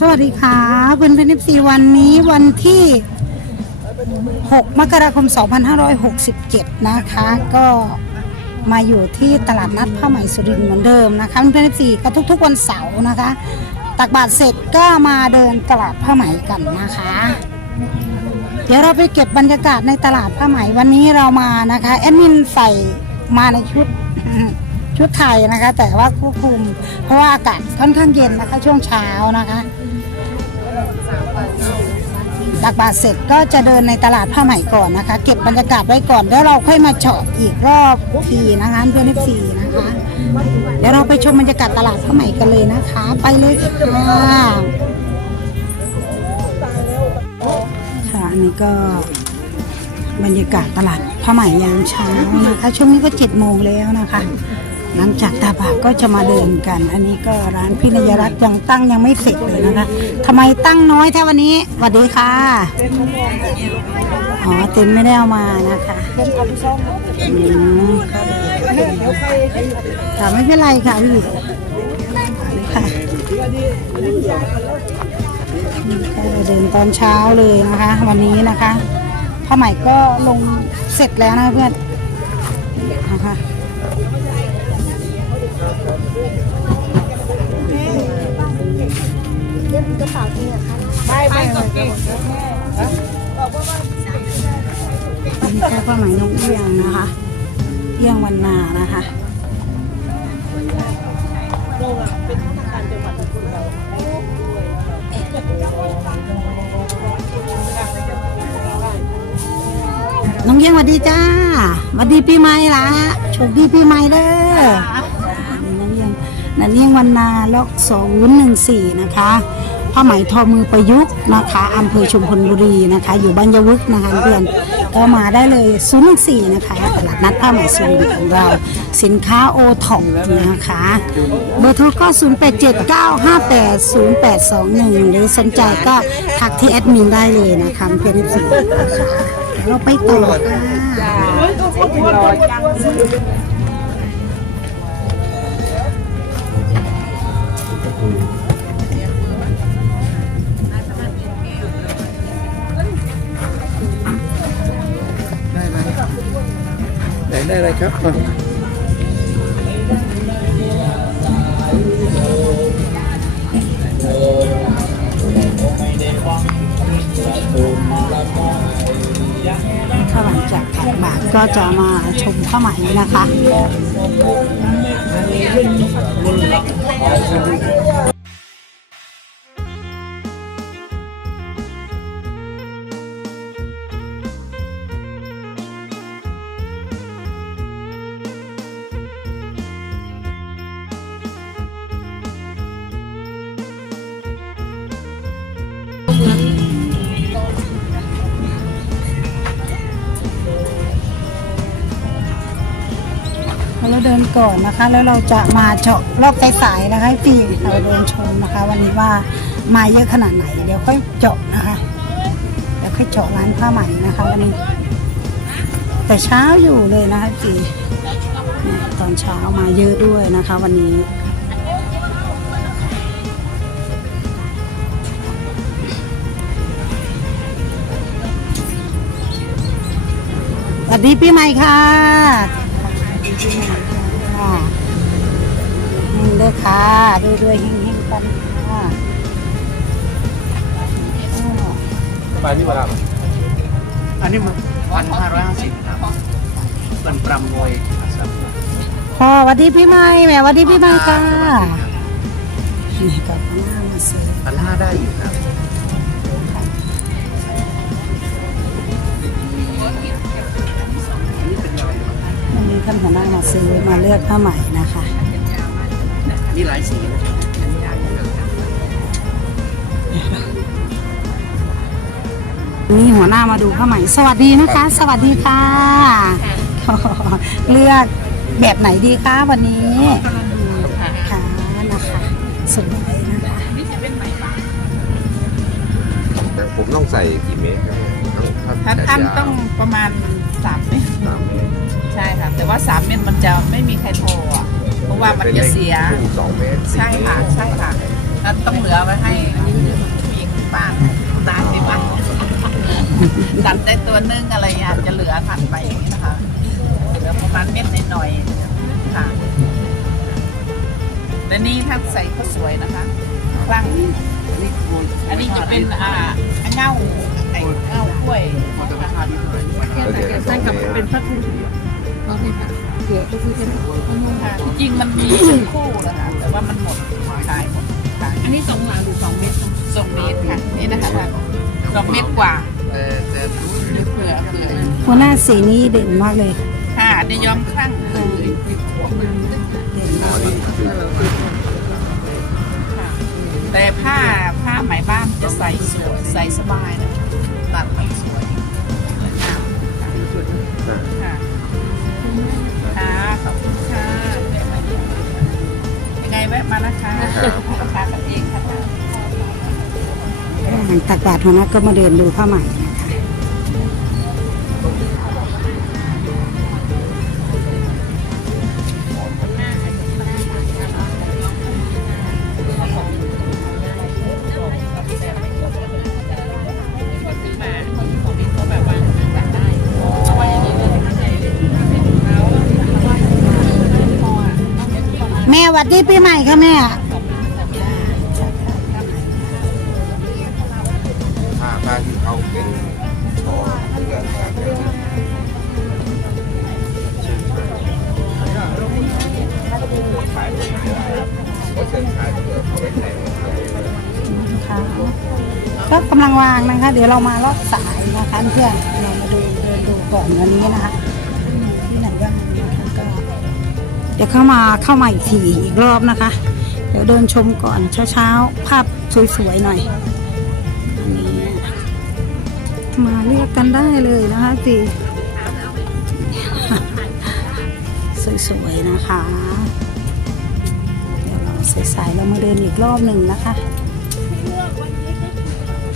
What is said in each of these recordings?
สวัสดีค่ะเพื่อนเพื่อนซีวันนี้วันที่ 6 มกราคม 2567 นะคะ ก็มาอยู่ที่ตลาดนัดผ้าไหมสุรินทร์เหมือนเดิมนะคะเพื่อนเพื่อนซีก็ทุกๆวันเสาร์นะคะ ตักบาตรเสร็จก็มาเดินตลาดผ้าไหมกันนะคะ เดี๋ยวเราไปเก็บบรรยากาศในตลาดผ้าไหมวันนี้เรามานะคะแอดมินใส่มาในชุดชุดไทยนะคะ แต่ว่าควบคุม เพราะว่าอากาศค่อนข้างเย็นนะคะ ช่วงเช้านะคะ ตักบาตรเสร็จก็จะเดินในตลาดผ้าไหมก่อนนะคะ เก็บบรรยากาศไว้ก่อนแล้วเราค่อยมาเจาะอีกรอบทีนะคะเพื่อนซีนะคะ เดี๋ยวเราไปชมบรรยากาศตลาดผ้าไหมกันเลยนะคะ ไปเลยค่ะค่ะอันนี้ก็บรรยากาศตลาดผ้าไหมยามเช้านะคะช่วงนี้ก็เจ็ดโมงแล้วนะคะ หลังจากตาบาก็จะมาเดินกัน อันนี้ก็ร้านพี่นยรัตน์ยังตั้งยังไม่เสร็จเลยนะคะทำไมตั้งน้อยแท้วันนี้สวัสดีค่ะอ๋อเต็นท์ไม่ได้เอามานะคะอืมค่ะไม่เป็นไรค่ะพี่ค่ะก็เราเดินตอนเช้าเลยนะคะ วันนี้นะคะผ้าไหมก็ลงเสร็จแล้วนะเพื่อนนะคะ อันนี้แค่ผ้าไหมายนกเอี้ยงนะคะ เอี้ยงวันนานะคะน้องเอี้ยงสวัสดีจ้าสวัสดีปีใหม่ละโชคดีปีใหม่เด้อน้องเอี้ยงนันเอี้ยงวันนาล็อกสองหนึ่งสี่นะคะ ผ้าไหมทอมือประยุกต์นะคะอำเภอชุมพลบุรีนะคะ อยู่บ้านยะวึกนะคะเพื่อนก็มาได้เลยศูนย์หนึ่งสี่นะคะตลาดนัดผ้าไหมสุรินทร์ของเรา สินค้าโอท็อปนะคะ เบอร์โทรก็0 8 7 9 5 8 0 8 2 1หรือสนใจก็ทักที่แอดมินได้เลยนะคะเพื่อนสิเราไปต่อค่ะ ได้อะไรครับอะถ้าหลังจากตักบาก็จะมาชมผ้าไหมนะคะ เดินก่อนนะคะ แล้วเราจะมาเจาะรอบสายๆนะคะพี่เราเดินชมนะคะ วันนี้ว่ามาเยอะขนาดไหน เดี๋ยวค่อยเจาะนะคะ เดี๋ยวค่อยเจาะร้านผ้าไหมนะคะวันนี้ แต่เช้าอยู่เลยนะคะพี่ตอนเช้ามาเยอะด้วยนะคะ วันนี้สวัสดีปีใหม่ค่ะค่ะ นี่เด้อค่ะด้วยด้วยๆเฮงๆกันค่ะอ้อไปนี่เวลาอันนี้มันพันห้าร้อยห้าสิบครับเป็นประมวยครับพ่อสวัสดีปีใหม่แม่สวัสดีปีใหม่ค่ะนี่กับหน้ามาซื้อพันห้าได้อยู่ครับานหัวหน้ามาซื้อมาเลือกผ้าไหมนะคะมีหลายสีนะครับนี่หัวหน้ามาดูผ้าไหมสวัสดีนะคะ สวัสดีค่ะ เลือกแบบไหนดีคะวันนี้ค่ะนะคะสวยนะคะผมต้องใส่กี่เมตรครับถ้าท่านต้องประมาณสามเมตรสามเมตร ใช่ค่ะ แต่ว่า 3 เมตรมันจะไม่มีใครโทรอะ เพราะว่ามันจะเสีย สองเมตรใช่ค่ะ ใช่ค่ะแล้วต้องเหลือไว้ให้ผู้หญิงบ้านตายไปบ้างตัดได้ตัวนึงอะไรอย่างเงี้ยจะเหลือทัดไปนะคะเหลือประมาณเม็ดหน่อยๆค่ะแต่นี่ถ้าใส่ก็สวยนะคะคลั่งอันนี้จะเป็นอ่าเง้าไก่เง้ากล้วย โอเคนะครับ เป็นพระคุณ ล้วเดี๋ยวเราส่งให้ค่ะจริงๆมันมีเป็นคู่นะคะแต่ว่ามันหมดขายหมดขายอันนี้สองหลาหรือสองเม็ดคะสองเมตรค่ะนี่นะคะท่านสองเมตรกว่าแต่แต่เผื่อเผื่อหัวหน้าสีนี้เด่นมากเลยค่ะได้ย้อมครั่งเลยค่ะแต่ผ้าผ้าไหมบ้านจะใส่สวยใส่สบายนะตัดไม่สวยค่ะค่ะ ค่ะขอบคุณค่ะยังไงแวะมานะคะราคากันเองค่ะ หลังตักบาตรหัวหน้าก็มาเดินดูผ้าไหม วัดดีปีใหม่ค่ะแม่ผ้าผ้าที่เขาเป็นทอเพื่อการแต่งขายก็เชิญขายเพื่อเขาไปแต่งค่ะก็กำลังวางนะคะ เดี๋ยวเรามารอบสายนะคะเพื่อนเรามาดูเดินดูก่อนวันนี้นะคะที่ไหนบ้างนะคะก็ เดี๋ยวเข้ามาเข้ามาอีกทีอีกรอบนะคะ เดี๋ยวเดินชมก่อนเช้าๆ ภาพสวยๆหน่อยนี่มาเลือกกันได้เลยนะคะสิสวยๆนะคะ เดี๋ยวเราสายๆเรามาเดินอีกรอบหนึ่งนะคะ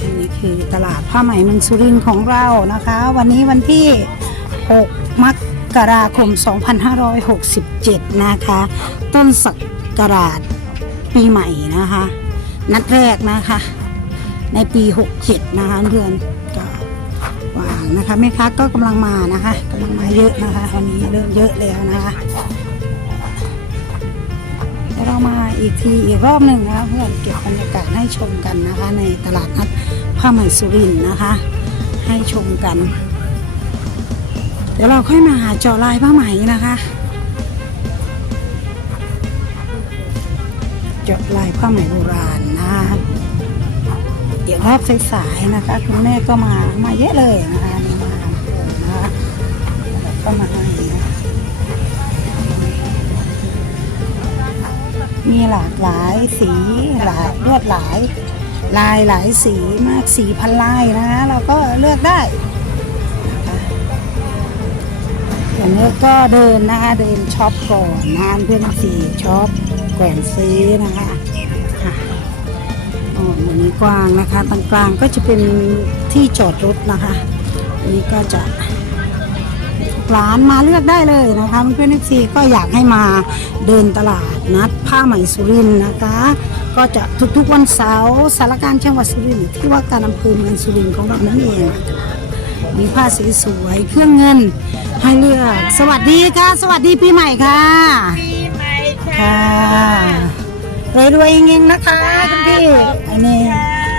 อันนี้คือตลาดผ้าไหมเมืองสุรินทร์ของเรานะคะ วันนี้วันที่ 6 มก กราคม 2567 นะคะ ต้นสักราชปีใหม่นะคะ นัดแรกนะคะ ในปี 67 นะคะเพื่อนก็วางนะคะแม่ค้าก็กำลังมานะคะกำลังมาเยอะนะคะวันนี้เริ่มเยอะแล้วนะคะเดี๋ยวเรามาอีกทีอีกรอบหนึ่งนะคะเพื่อนเก็บบรรยากาศให้ชมกันนะคะ ในตลาดนัดผ้าไหมสุรินนะคะ ให้ชมกัน ดี๋ยวเราค่อยมาหาเจาะลายผ้าไหมนะคะ เจาะลายผ้าไหมโบราณนะคะเดี๋ยวรอบสายๆนะคะ คุณแม่ก็มามาเยอะเลยนะคะนี่มานะคะแล้วก็มาให้นะคะมีหลากหลายสีหลายลวดหลาย ลายหลายสีมากสีพันลายนะคะเราก็เลือกได้ อย่างนี้ก็เดินนะคะเดินช็อปก่อนนานเพื่อนสี่ช็อปแกว่งซื้อนะคะค่ะอ๋ออันนี้กว้างนะคะตรงกลางก็จะเป็นที่จอดรถนะคะนี้ก็จะร้านมาเลือกได้เลยนะคะเพื่อนสี่ก็อยากให้มาเดินตลาดนัดผ้าไหมสุรินนะคะ ก็จะทุกๆวันเสาร์สารการจังหวัดสุรินทร์ที่ว่าการอำเภอเมืองสุรินของเรานั่นเองนะคะ มีผ้าสีสวยๆเครื่องเงินให้เลือก สวัสดีค่ะ สวัสดีปีใหม่ค่ะปีใหม่ค่ะรวยๆเงงๆนะคะคุณพี่อันนี้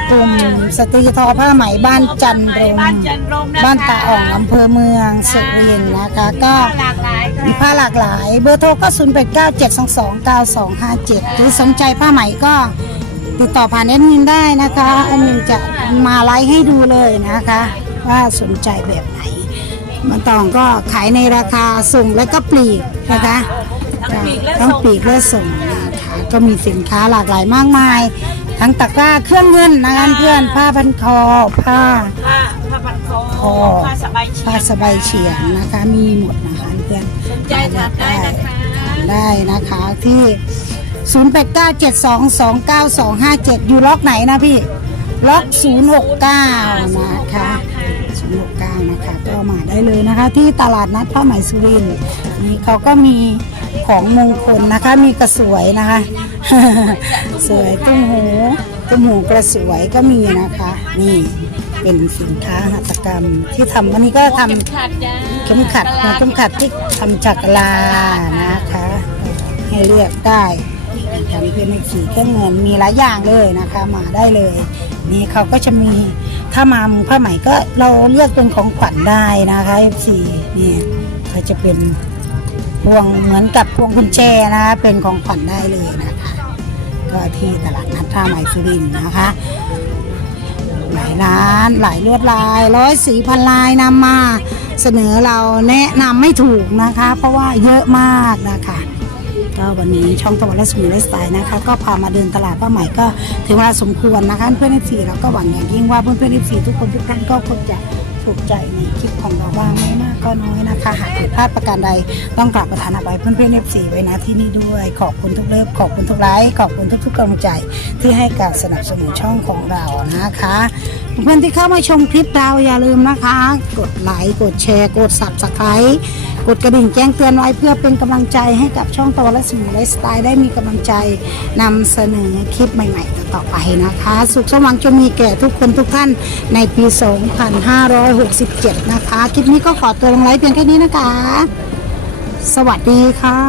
กลุ่มสตรีทอผ้าไหมบ้านจันทร์รมบ้านจันทร์รมนะคะบ้านตาอ่องอำเภอเมืองสุรินทร์นะคะ ก็หลากหลายค่ะมีผ้าหลากหลาย เบอร์โทรก็ 0 8 9 7 2 2 9 2 5 7 หรือสนใจผ้าไหมก็ติดต่อผ่านแอดมินได้นะคะแอดมินจะมาไลฟ์ให้ดูเลยนะคะ ว่าสนใจแบบไหนมันตองก็ขายในราคาส่งและก็ปลีกนะคะต้องปลีกและส่งนะคะก็มีสินค้าหลากหลายมากมาย ทั้งตะกร้าเครื่องเงินนะคะเพื่อนผ้าพันคอผ้าผ้าผ้าพันคอคอผ้าสบายเฉียผ้างสบายเฉียงนะคะมีหมดนะคะเพื่อนสนใจถามได้นะคะได้นะคะที่0897229257 อยู่ล็อกไหนนะพี่ ล็อก 069 นะคะ 069 นะคะ ก็มาได้เลยนะคะที่ตลาดนัดผ้าไหมสุรินทร์นี่เขาก็มีของมงคลนะคะ มีกระสวยนะคะ สวยตุ้มหูตุ้มหูกระสวยก็มีนะคะ นี่เป็นสินค้าหัตถกรรมที่ทำวันนี้ก็ทำเข็มขัดจ้าเข็มขัดนะเข็มขัดที่ทำจากกะลานะคะ ให้เลือกได้ทำเป็นสีเครื่องเงินมีหลายอย่างเลยนะคะ มาได้เลย นี่เขาก็จะมี ถ้ามามือผ้าไหมก็เราเลือกเป็นของขวัญได้นะคะ F4 นี่ก็จะเป็นพวงเหมือนกับพวงกุญแจนะคะเป็นของขวัญได้เลยนะคะ ก็ที่ตลาดนัดท่าไหมสุรินทร์นะคะ หลายร้านหลายลวดลายร้อยสีพันลายนำมาเสนอเราแนะนำไม่ถูกนะคะ เพราะว่าเยอะมากนะคะก็วันนี้ช่องตะวันและสมุนไลฟ์สไตล์นะคะ ก็พามาเดินตลาดผ้าไหมก็ ถึงเวลาสมควรนะคะเพื่อนเอฟซีเราก็หวังอย่างยิ่งว่าเพื่อนเพื่อนเอฟซีทุกคนทุกท่านก็คงจะถูกใจในคลิปของเราบ้างไม่มากก็น้อยนะคะ หากผิดพลาดประการใดต้องกราบประธานอภัยเพื่อนเพื่อนเอฟซีไว้นะที่นี่ด้วย ขอบคุณทุกเลิฟขอบคุณทุกไลค์ขอบคุณทุกๆกำลังใจที่ให้การสนับสนุนช่องของเรานะคะ เพื่อนที่เข้ามาชมคลิปเราอย่าลืมนะคะ กดไลค์กดแชร์ กด subscribe กดกระดิ่งแจ้งเตือนไว้เพื่อเป็นกำลังใจให้กับช่องตะวันและสมุนไลฟ์สไตล์ได้มีกำลังใจนำเสนอคลิปใหม่ๆต่อไปนะคะ สุขสวังจะมีแก่ทุกคนทุกท่านในปี 2567 นะคะ คลิปนี้ก็ขอตัวลงไลฟ์เพียงแค่นี้นะคะ สวัสดีค่ะ